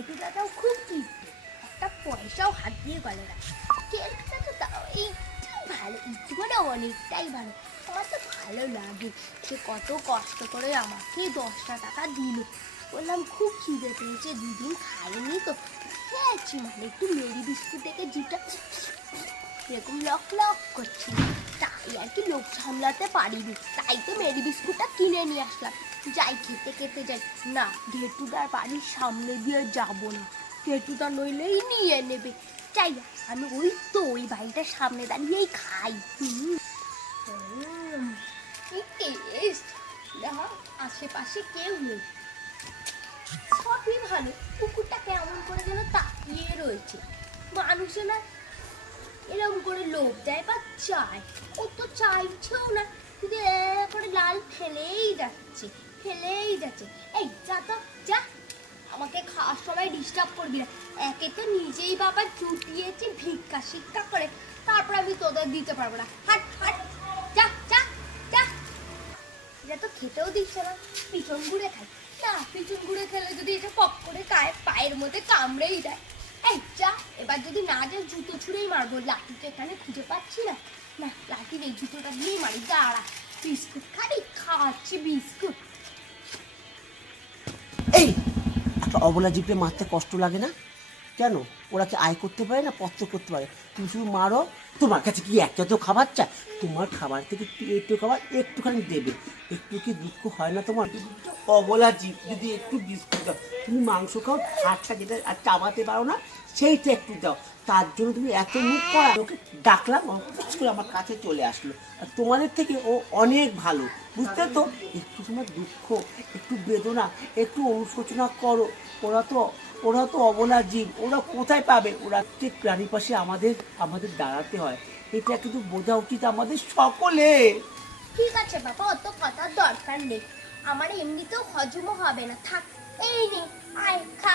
ঘেটু দাদাও খুব কিপটে, একটা পয়সাও হাত দিয়ে গলে না। কেলটা তো তাও একটু ভালো, একটু করে অনেকটাই ভালো। আমার তো ভালো লাগে, সে কত কষ্ট করে আমাকে 10টা টাকা দিল। বললাম খুব খিদে পেয়েছে, দুদিন খাইনি তো, খেয়েছি মানে একটু মেরি বিস্কুট থেকে জিটা এরকম লক লক করছি, তাই আর কি লোক সামলাতে পারিনি, তাই তো মেরি বিস্কুটটা কিনে নিয়ে আসলাম। যাই খেতে খেতে যাই, না ঘেটুদার বাড়ির সামনে দিয়ে যাব না, ঘেটুদা নইলেই নিয়ে নেবে। যাই আমি ওই বাড়িটার সামনে দাঁড়িয়েই খাই। কি টেস্ট! দেখা আশেপাশে কেউ নেই, সবই ভালো। কুকুরটা কেমন করে যেন তাকিয়ে রয়েছে, মানুষে না এরকম করে লোভ দেয় বা চায়, ও তো চাইছেও না, শুধু করে লাল ফেলেই যাচ্ছে। এই যা তো যা, আমাকে খাওয়ার সময় ডিস্টার্ব করবি না। একে তো নিজেই বাবা জুটিয়েছে ভিক্ষা শিক্ষা করে, তারপর আমি তোদের দিতে পারবো না। হাট হাট, যা যা যা। এটা তো খেতেও দিচ্ছে না, পিছন ঘুরে খাই। না পিছন ঘুরে খেলে যদি এটা পপ করে খায়, পায়ের মধ্যে কামড়েই দেয়। এই যা, এবার যদি না যায় জুতো ছুঁড়েই মারবো, লাঠি তো এখানে খুঁজে পাচ্ছি না। না লাঠি নেই, জুতোটা দিয়েই মারি। দাঁড়া, বিস্কুট খাবি? খাওয়াচ্ছি বিস্কুট। এই একটা অবলা জীবকে মারতে কষ্ট লাগে না কেন? ওরা কি আয় করতে পারে না, পত্র করতে পারে? তুমি শুধু মারো। তোমার কাছে কি একটা তো খাবার চায়? তোমার খাবার থেকে একটু খাবার একটুখানি দেবে, একটু কি দুঃখ হয় না তোমার? অবলা জীব, যদি একটু বিস্কুট দাও, তুমি মাংস খাও, হাতটা যেটা আর চাবাতে পারো না সেইটা একটু দাও, তার জন্য তুমি এত মুখ করা। ওকে ডাকলাম, আমার কাছে চলে আসলো। আর তোমাদের থেকে ও অনেক ভালো, বুঝতে তো? একটু তোমার দুঃখ, একটু বেদনা, একটু অনুশোচনা করো। ওরা তো অবলা জীব, ওরা কোথায় পাবে? ওরা ঠিক প্রাণীর পাশে আমাদের দাঁড়াতে হয়, এটা কিন্তু বোঝা উচিত আমাদের সকলে। ঠিক আছে বাবা, অত কথার দরকার নেই, আমার এমনিতেও হজমও হবে না। থাক, এই নে আয় খা।